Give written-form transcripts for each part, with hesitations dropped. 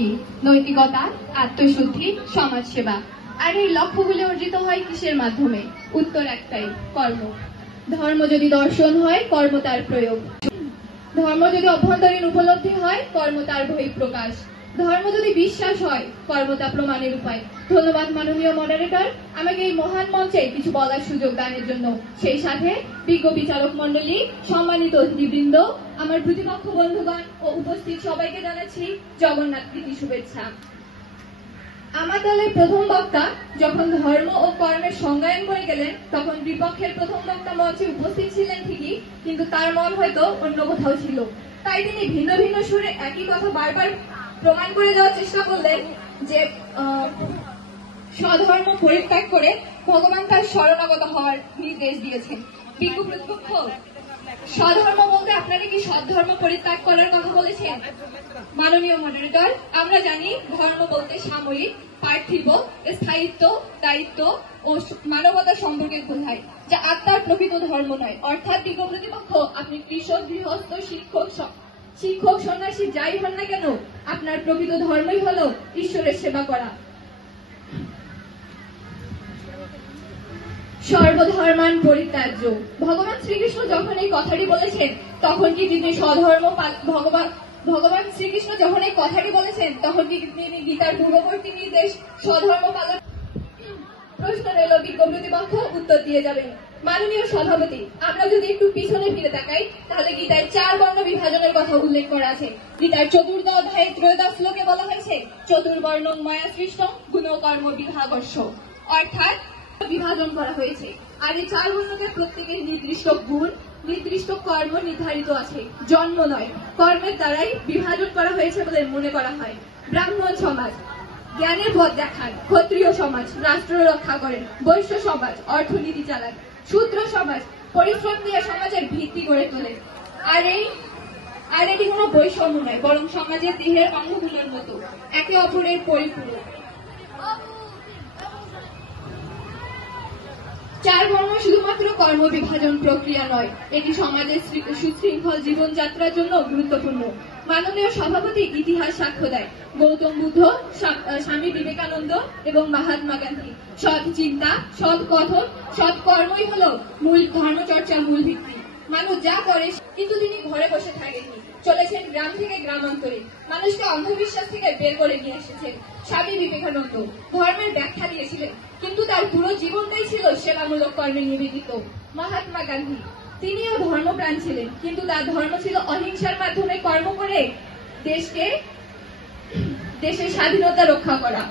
কি? নৈতিকতা, আত্মশুদ্ধি, সমাজসেবা। আর এই লক্ষ্যগুলি অর্জিত হয় কিসের মাধ্যমে? উত্তর একটাই, কর্ম। ধর্ম যদি দর্শন হয়, কর্ম তার প্রয়োগ। ধর্ম যদি অভ্যন্তরীণ উপলব্ধি হয়, কর্ম তার বহিঃপ্রকাশ। ধর্ম যদি বিশ্বাস হয়, কর্ম তা প্রমাণের উপায়। ধন্যবাদ মাননীয় মডারেটর, আমাকে এই মহান মঞ্চে কিছু বলার সুযোগ দানের জন্য। সেই সাথে বিজ্ঞ বিচারক মন্ডলী, সম্মানিত অতিথিবৃন্দ, আমার প্রতিপক্ষ বন্ধুগণ ও উপস্থিত সবাইকে জানাচ্ছি জগন্নাথ প্রীতি শুভেচ্ছা। আমার দলের প্রথম বক্তা যখন ধর্ম ও কর্মের সংজ্ঞায়ন করে গেলেন, তখন বিপক্ষের প্রথম বক্তা মঞ্চে উপস্থিত ছিলেন ঠিকই, কিন্তু তার মন হয়তো অন্য কোথাও ছিল। তাই তিনি ভিন্ন ভিন্ন সুরে একই কথা বারবার প্রমাণ করে দেওয়ার চেষ্টা করলেন যে স্বধর্ম পরিত্যাগ করে ভগবান তার শরণাগত হওয়ার নির্দেশ দিয়েছেন। বিজ্ঞ প্রতিপক্ষ, স্বধর্ম বলতে আপনারা কি সদ্ধর্ম পরিত্যাগ করার কথা বলেছেন? মাননীয় মডারেটর, আমরা জানি ধর্ম বলতে সাময়িক, পার্থিব, স্থায়িত্ব, দায়িত্ব ও মানবতা সম্পর্কে বোঝায়, যা আত্মার প্রকৃত ধর্ম নয়। অর্থাৎ বিজ্ঞ প্রতিপক্ষ, আপনি কৃষক, গৃহস্থ, শিক্ষক, সন্ন্যাসী যাই হন না কেন, আপনার প্রকৃত ধর্মই হলো ঈশ্বরের সেবা করা। সর্বধর্মান পরিত্যাজ্য। ভগবান শ্রীকৃষ্ণ যখন এই কথাটি বলেছেন, তখন কি তিনি স্বধর্ম ভগবান শ্রীকৃষ্ণ যখন এই কথাটি বলেছেন, তখন কি তিনি গীতার পূর্ববর্তী নির্দেশ স্বধর্ম পালন? প্রশ্ন রইল বিজ্ঞ প্রতিপক্ষ, উত্তর দিয়ে যাবেন। মাননীয় সভাপতি, আমরা যদি একটু পিছনে ফিরে তাকাই, তাহলে গীতায় 4 বর্ণ বিভাজনের কথা উল্লেখ করা আছে। গীতার 4র্থ অধ্যায়ে 13শ শ্লোকে বলা হয়েছে, চতুর্বর্ণং ময়া সৃষ্টং গুণ কর্ম বিভাগস্য, অর্থাৎ বিভাজন করা হয়েছে। আর এই 4 বর্ণকে প্রত্যেকের নির্দিষ্ট গুণ, নির্দিষ্ট কর্ম নির্ধারিত আছে, জন্ম নয়, কর্মের দ্বারাই বিভাজন করা হয়েছে বলে মনে করা হয়। ব্রাহ্মণ সমাজ জ্ঞানের পথ দেখান, ক্ষত্রিয় সমাজ রাষ্ট্র রক্ষা করেন, বৈশ্য সমাজ অর্থনীতি চালান, শূদ্র সমাজ পরিশ্রম দিয়ে সমাজের ভিত্তি গড়ে তোলেন। আর এটি কোনো বৈষম্য নয়, বরং সমাজের দেহের অঙ্গগুলোর মতো একে অপরের পরিপূরক। 4 বর্ণ শুধুমাত্র কর্ম বিভাজন প্রক্রিয়া নয়, এটি সমাজের সুশৃঙ্খল জীবনযাত্রার জন্য গুরুত্বপূর্ণ। মাননীয় সভাপতি, ইতিহাস সাক্ষ্য দেয় গৌতম বুদ্ধ, স্বামী বিবেকানন্দ এবং মহাত্মা গান্ধী সৎ চিন্তা, সৎ কথন, সৎ কর্মই হল মূল ধর্মচর্চার মূল ভিত্তি। মানুষ যা করে, কিন্তু তিনি ঘরে বসে থাকেননি, চলেছেন গ্রাম থেকে গ্রামান্তরে, মানুষকে অন্ধবিশ্বাস থেকে বের করে নিয়ে এসেছেন। স্বামী বিবেকানন্দ ধর্মের ব্যাখ্যা দিয়েছিলেন, কিন্তু তার পুরো জীবনটাই ছিল সেবামূলক কর্মে নিবেদিত। মহাত্মা গান্ধী তিনিও ধর্মপ্রাণ ছিলেন, কিন্তু তার ধর্ম ছিল অহিংসার মাধ্যমে কর্ম করে দেশের স্বাধীনতা রক্ষা করা।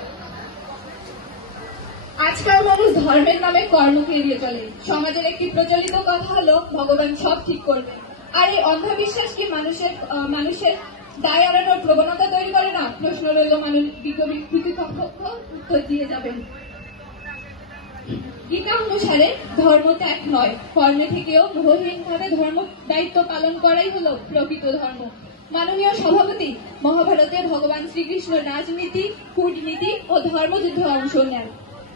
আজকাল মানুষ ধর্মের নামে কর্মকে এড়িয়ে চলে। সমাজের একটি প্রচলিত কথা হলো ভগবান সব ঠিক করবে। আর এই অন্ধবিশ্বাস কি মানুষের দায় এড়ানোর প্রবণতা তৈরি করে না? প্রশ্ন রইল প্রতিপক্ষ, উত্তর দিয়ে যাবেন। গীতা অনুসারে ধর্ম ত্যাগ নয়, কর্মে থেকেও মোহহীনভাবে ধর্ম দায়িত্ব পালন করাই হলো প্রকৃত ধর্ম। মাননীয় সভাপতি, মহাভারতে ভগবান শ্রীকৃষ্ণ রাজনীতি, কূটনীতি ও ধর্মযুদ্ধে অংশ নেন।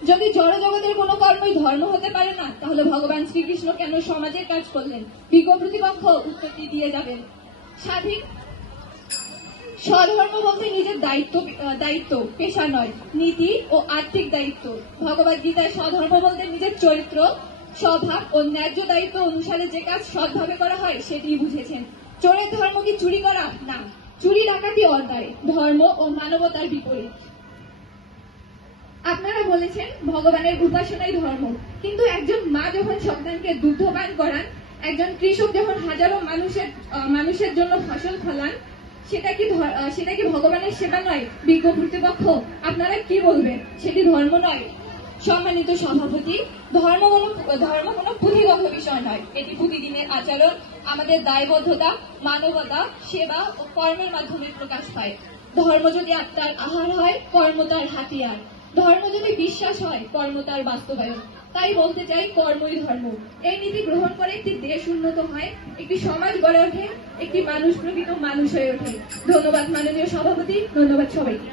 যদি জড়জগতের কোনো কর্মই ধর্ম হতে পারে না, তাহলে ভগবান শ্রীকৃষ্ণ কেন সমাজের কাজ করলেন? বিজ্ঞ প্রতিপক্ষ, উত্তরটি দিয়ে যাবেন। স্বধর্ম বলতে নিজের দায়িত্ব, পেশা নয়, নীতি ও আর্থিক দায়িত্ব। ভগবদ গীতায় স্বধর্ম বলতে নিজের চরিত্র, স্বভাব ও ন্যায্য দায়িত্ব অনুসারে যে কাজ সৎভাবে করা হয় সেটি বুঝেছেন। চোরের ধর্ম কি চুরি করা? না, চুরি ডাকাতি অন্যায়, ধর্ম ও মানবতার বিপরীত। আপনারা বলেছেন ভগবানের উপাসনাই ধর্ম, কিন্তু একজন মা যখন সন্তানকে দুগ্ধপান করান, একজন কৃষক যখন হাজারো মানুষের জন্য ফসল ফলান, সেটা কি ভগবানের সেবা নয়? বিজ্ঞ কর্তৃপক্ষ, আপনারা কি বলবেন? সেটি ধর্ম নয়? সম্মানিত সভাপতি, ধর্ম কোনো পুঁথিগত বিষয় নয়, এটি প্রতিদিনের আচরণ, আমাদের দায়বদ্ধতা, মানবতা, সেবা ও কর্মের মাধ্যমে প্রকাশ পায়। ধর্ম যদি আত্মার আহার হয়, কর্ম তার হাতিয়ার। ধর্ম যদি বিশ্বাস হয়, কর্ম তার বাস্তবায়ন। তাই বলতে চাই, কর্মই ধর্ম। এই নীতি গ্রহণ করে একটি দেশ উন্নত হয়, একটি সমাজ গড়ে ওঠে, একটি মানুষ প্রকৃত মানুষ হয়ে ওঠে। ধন্যবাদ মাননীয় সভাপতি, ধন্যবাদ সবাইকে।